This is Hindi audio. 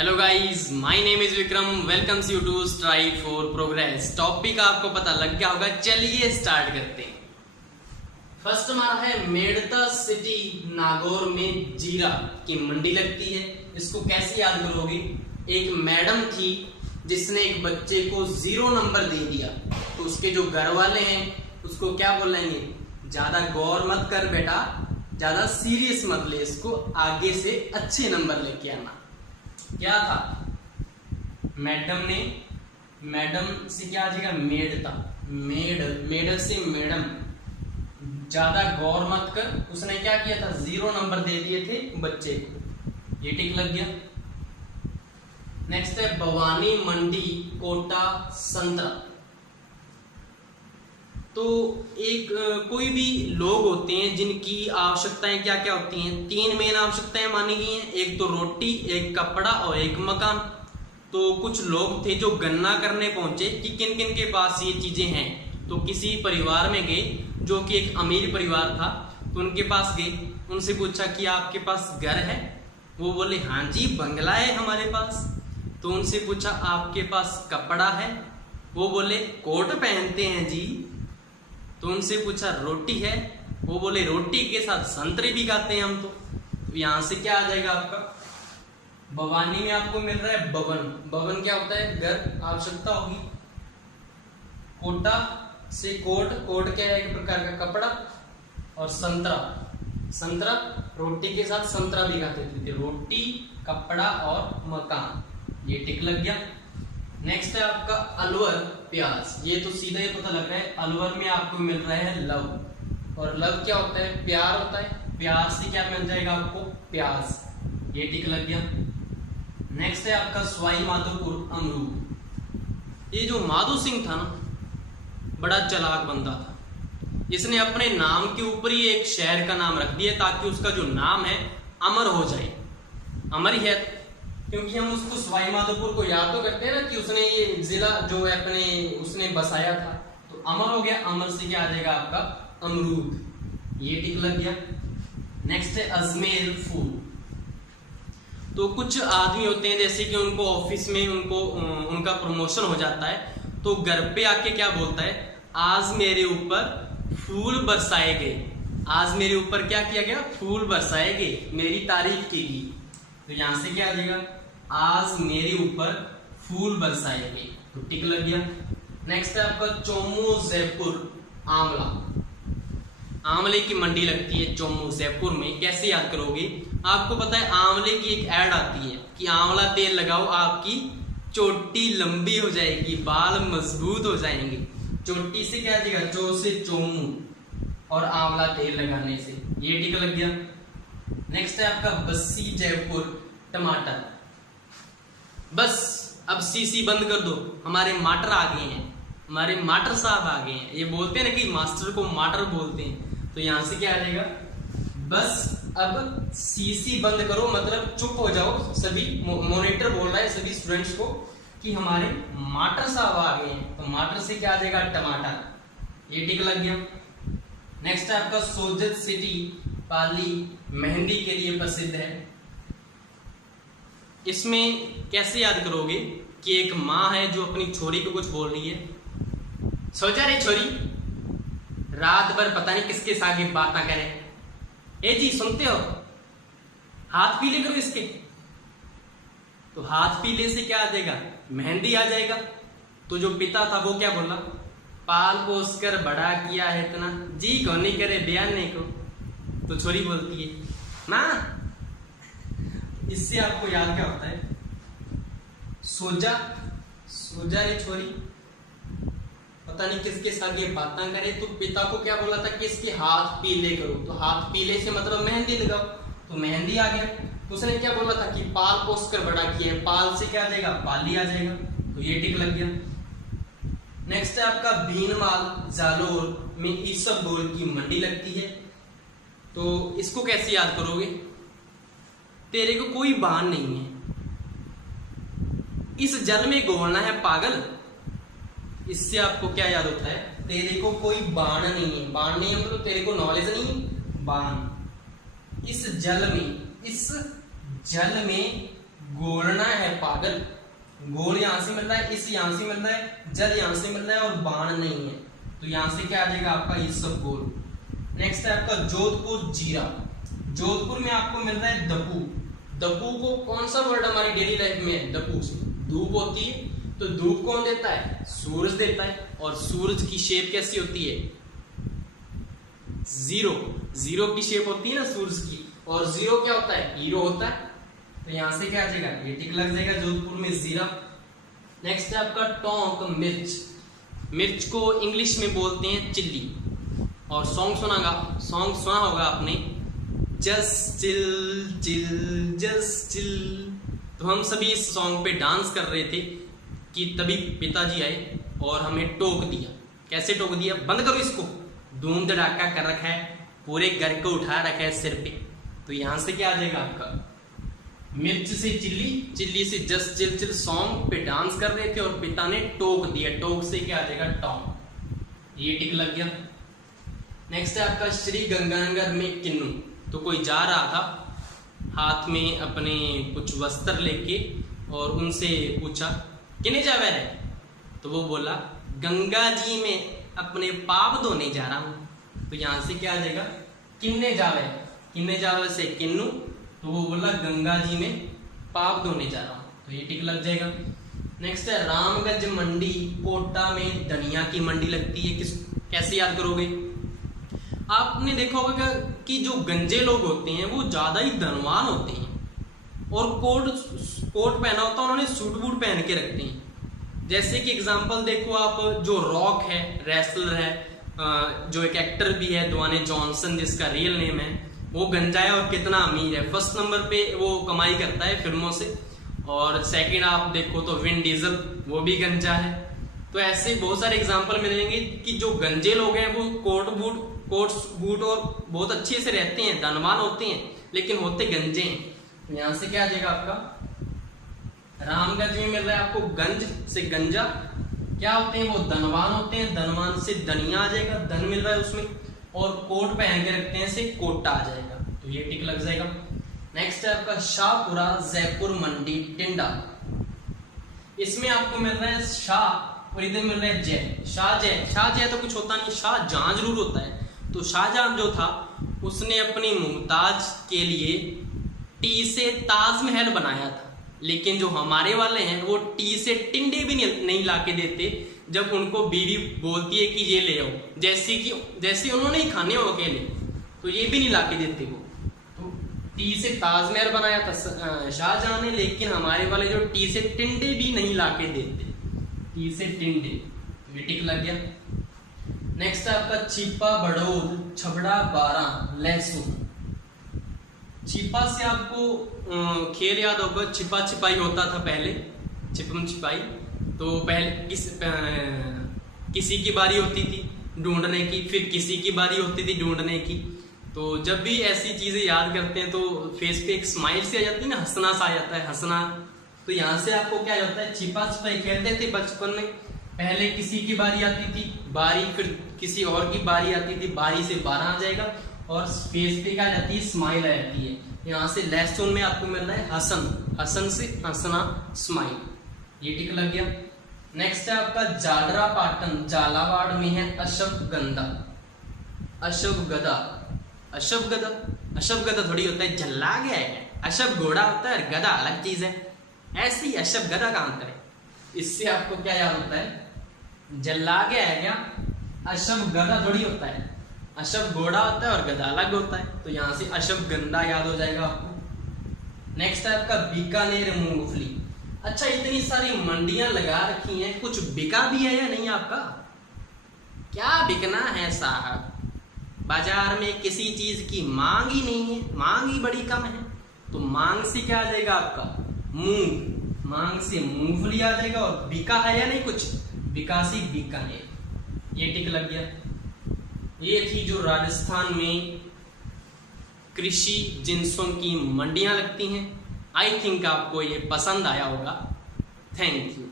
Hello guys, my name is Vikram. Welcomes you to strive for progress. Topic आपको पता लग गया होगा, चलिए स्टार्ट करते हैं। फर्स्ट हमारा है मेड़ता सिटी नागौर में जीरा की मंडी लगती है। इसको कैसे याद करोगे? एक मैडम थी जिसने एक बच्चे को 0 नंबर दे दिया, तो उसके जो घर वाले हैं उसको क्या बोलेंगे? ज्यादा गौर मत कर बेटा, ज्यादा सीरियस मत ले इसको, आगे से अच्छे नंबर लेके आना। क्या था? मैडम से क्या आ जाएगा? मेड़ता, मेड से मैडम, ज्यादा गौर मत कर। उसने क्या किया था? 0 नंबर दे दिए थे बच्चे को, ये टिक लग गया। नेक्स्ट है भवानी मंडी कोटा संतरा। तो एक कोई भी लोग होते हैं जिनकी आवश्यकताएं क्या क्या होती हैं? 3 मेन आवश्यकताएं मानी गई हैं, एक तो रोटी, एक कपड़ा और एक मकान। तो कुछ लोग थे जो गणना करने पहुंचे कि किन किन के पास ये चीजें हैं। तो किसी परिवार में गए जो कि एक अमीर परिवार था, तो उनके पास गए, उनसे पूछा कि आपके पास घर है? वो बोले हाँ जी, बंगला है हमारे पास। तो उनसे पूछा आपके पास कपड़ा है? वो बोले कोट पहनते हैं जी। तो उनसे पूछा रोटी है? वो बोले रोटी के साथ संतरे भी खाते हैं हम। तो यहां से क्या आ जाएगा आपका? भवानी में आपको मिल रहा है भवन। भवन क्या होता है? घर, आवश्यकता होगी। कोटा से कोट, कोट क्या है? एक प्रकार का कपड़ा। और संतरा, संतरा रोटी के साथ संतरा भी खाते थे। रोटी, कपड़ा और मकान, ये टिक लग गया। नेक्स्ट है आपका अलवर प्याज। ये तो सीधा ही पता लग रहा है, अलवर में आपको मिल रहा है लव। और लव क्या होता है? प्यार होता है। प्यार से क्या मिल जाएगा आपको? प्याज, ये टिक लग गया। नेक्स्ट है आपका सवाई माधोपुर अमरूद। ये जो माधो सिंह था ना, बड़ा चालाक बंदा था। इसने अपने नाम के ऊपर ही एक शहर का नाम रख दिया ताकि उसका जो नाम है अमर हो जाए। अमर ही है क्योंकि हम उसको सवाई माधोपुर को याद तो करते हैं ना कि उसने ये जिला जो है अपने उसने बसाया था, तो अमर हो गया। अमर से क्या आ जाएगा आपका? अमरूद, ये टिक लग गया। नेक्स्ट है अजमेर फूल। तो कुछ आदमी होते हैं जैसे कि उनको ऑफिस में उनका प्रमोशन हो जाता है, तो घर पे आके क्या बोलता है? आज मेरे ऊपर फूल बरसाए गए। आज मेरे ऊपर क्या किया गया? फूल बरसाए गए, मेरी तारीफ की गई। तो यहां से क्या आ जाएगा? आज मेरे ऊपर फूल बरसाए गए, तो टिक लग गया। नेक्स्ट है आपका चोमू जयपुर आंवला। आंवले की मंडी लगती है चोमू जयपुर में। कैसे याद करोगे? आपको पता है आंवले की एक ऐड आती है कि आंवला तेल लगाओ, आपकी चोटी लंबी हो जाएगी, बाल मजबूत हो जाएंगे। चोटी से क्या आ जाएगा? चो से चोमू, और आंवला तेल लगाने से, ये टिक लग गया। नेक्स्ट है आपका बस्सी जयपुर टमाटर। बस अब सीसी बंद कर दो, हमारे माटर आ गए हैं, हमारे माटर साहब आ गए हैं। ये बोलते हैं ना कि मास्टर को माटर बोलते हैं, तो यहां से क्या आ जाएगा? बस अब सीसी बंद करो, मतलब चुप हो जाओ सभी। मॉनिटर बोल रहा है सभी स्टूडेंट्स को कि हमारे माटर साहब आ गए हैं, तो माटर से क्या आ जाएगा? टमाटर, ये टिक लग गया। नेक्स्ट है आपका सोजत सिटी पाली मेहंदी के लिए प्रसिद्ध है। इसमें कैसे याद करोगे कि एक माँ है जो अपनी छोरी को कुछ बोल रही है? सो जा रे छोरी, रात भर पता नहीं किसके साथ बातें करे। ए जी सुनते हो? हाथ पीले करो इसके। तो हाथ पीले से क्या आ जाएगा? मेहंदी आ जाएगा। तो जो पिता था वो क्या बोला? पाल पोस कर बड़ा किया है इतना, जी को नहीं करे बयान नहीं को। तो छोरी बोलती है माँ। इससे आपको याद क्या होता है? सोजा, सोजा रे छोरी, पता नहीं किसके साथ ये बातें करे। तो पिता को क्या बोला था कि इसके हाथ पीले करो। तो हाथ पीले से मतलब मेहंदी लगाओ, तो मेहंदी आ गया। तो उसने क्या बोला था कि पाल पोस कर बड़ा किया है, पाल से क्या आ जाएगा? पाली आ जाएगा, तो ये टिक लग गया। नेक्स्ट है आपका भीनमाल जालोर में ईसबगोल की मंडी लगती है। तो इसको कैसे याद करोगे? तेरे को कोई बाण नहीं है, इस जल में घोलना है पागल। इससे आपको क्या याद होता है? तेरे को कोई बाण नहीं है। बाण नहीं है मतलब तेरे को नॉलेज नहीं, बाण। इस जल में गोलना है पागल। गोल यहाँ से मिल रहा है, इस यहाँ से मिल रहा है, जल यहाँ से मिल रहा है और बाण नहीं है, तो यहाँ से क्या आ जाएगा आपका ये सब गोल। नेक्स्ट है आपका जोधपुर जीरा। जोधपुर में आपको मिल रहा है दपू। दपू को कौन सा वर्ड हमारी डेली लाइफ में है? दपू से धूप होती है, तो धूप कौन देता है? सूरज देता है। और सूरज की शेप कैसी होती है? जीरो। जीरो की शेप होती है ना सूरज की, और जीरो क्या होता है? हीरो होता है। तो यहां से क्या आ जाएगा? ये टिक लग जाएगा जोधपुर में जीरा। नेक्स्ट है आपका टोंक, मिर्च। मिर्च को इंग्लिश में बोलते हैं चिल्ली। और सॉन्ग सुना होगा आपने, just chill chill just chill. तो हम सभी इस सॉन्ग पे डांस कर रहे थे कि तभी पिताजी आए और हमें टोक दिया। कैसे टोक दिया? बंद करो इसको, धूम धड़ाका कर रखा है, पूरे घर को उठा रखा है सिर पे। तो यहां से क्या आ जाएगा आपका? मिर्च से चिल्ली, चिल्ली से जस्ट चिल चिल। सॉन्ग पे डांस कर रहे थे और पिता ने टोक दिया। टोक से क्या आ जाएगा? टोंक। ये टिक लग गया। नेक्स्ट है आपका श्री गंगानगर में किन्नू। तो कोई जा रहा था हाथ में अपने कुछ वस्त्र लेके और उनसे पूछा किन्ने जा रहे? तो वो बोला गंगा जी में अपने पाप धोने जा रहा हूं। तो यहां से क्या आ जाएगा? किन्ने जावे। किन्ने जावे से किन्नू, तो वो बोला गंगा जी में पाप धोने जा रहा हूं। तो ये टिक लग जाएगा। नेक्स्ट है रामगंज मंडी। कोटा में धनिया की मंडी लगती है। कैसे याद करोगे? आपने देखा होगा कि जो गंजे लोग होते हैं वो ज्यादा ही धनवान होते हैं, और कोट पहना होता है उन्होंने, सूट बूट पहन के रखते हैं। जैसे कि एग्जांपल देखो आप, जो रॉक है, रेसलर है, जो एक एक्टर भी है ड्वेन जॉनसन जिसका रियल नेम है, वो गंजा है और कितना अमीर है। फर्स्ट नंबर पे वो कमाई करता है फिल्मों से, और सेकंड आप देखो तो विन डीजल, वो भी गंजा है। तो ऐसे बहुत सारे एग्जांपल मिलेंगे कि जो गंजे लोग हैं वो कोट बूट और बहुत अच्छे से रहते हैं, धनवान होते हैं, लेकिन होते गंजे हैं। यहां से क्या आ जाएगा आपका? रामगंज में मिल रहा है आपको गंज से गंजा। क्या होते हैं? वो धनवान होते हैं। धनवान से धनिया आ जाएगा, धन मिल रहा है उसमें। और कोट पहन के रखते हैं से कोटा आ जाएगा। तो ये टिक लग जाएगा। नेक्स्ट है आपका शाहपुरा जयपुर मंडी टिंडा। इसमें आपको मिल रहा है शाह और इधर मिल रहा है जय। शाहजय तो कुछ होता नहीं, शाहजहां जरूर होता है। तो शाहजहां जो था उसने अपनी मुमताज के लिए टी से ताजमहल बनाया था, लेकिन जो हमारे वाले हैं वो टी से टिंडे भी नहीं लाके देते जब उनको बीवी बोलती है कि ये ले आओ, जैसे उन्होंने ही खाने हो अकेले, तो ये भी नहीं लाके देते वो। तो टी से ताजमहल बनाया था शाहजहां ने, लेकिन हमारे वाले जो टी से टिंडे भी नहीं लाके देते, टी से टिंडे। तो ये टिक लग गया। नेक्स्ट है आपका छिपा बड़ोद छबड़ा 12 लहसुन। छिपा से आपको खेल याद होगा, छिपा छिपाई होता था पहले, छिपम छिपाई। तो पहले किसी की बारी होती थी ढूंढने की, फिर किसी की बारी होती थी ढूंढने की। तो जब भी ऐसी चीजें याद करते हैं तो फेस पे एक स्माइल से आ जाती है ना, हंसना सा आ जाता है, हंसना। तो यहाँ से आपको क्या होता है? छिपा छिपाई खेलते थे बचपन में। पहले किसी की बारी आती थी, बारी, फिर किसी और की बारी आती थी, बारी से 12 आ जाएगा, और फेस पे क्या आ जाती है? स्माइल आ जाती है। यहाँ से लहसुन में आपको मिल रहा है हसन, हसन से हंसना, स्माइल। ये टिक लग गया। नेक्स्ट है आपका जालरा पाटन, झालावाड़ में है अश्वगंधा। अश्वगंधा, अश्वगंधा, अश्वगंधा थोड़ी होता है झल्ला गया है। अश्व घोड़ा होता है, गधा अलग चीज है। ऐसे ही अश्वगंधा का अंतर है। इससे आपको क्या याद होता है? जल्ला गया है क्या? अश्वगंधा थोड़ी होता है, अश्व घोड़ा होता है और गधा अलग होता है। तो यहाँ से अश्वगंधा याद हो जाएगा आपको। नेक्स्ट है आपका बीकानेर मूंगफली। अच्छा, इतनी सारी मंडियां लगा रखी हैं, कुछ बिका भी है या नहीं आपका? क्या बिकना है साहब? बाजार में किसी चीज की मांग ही नहीं है, मांग ही बड़ी कम है। तो मांग से क्या आ जाएगा आपका? मूंग। मांग से मूंगफली आ जाएगा। और बिका है या नहीं कुछ? बिकासी बीकानेर। ये टिक लग गया। ये थी जो राजस्थान में कृषि जिन्सों की मंडियां लगती हैं। आई थिंक आपको ये पसंद आया होगा। Thank you.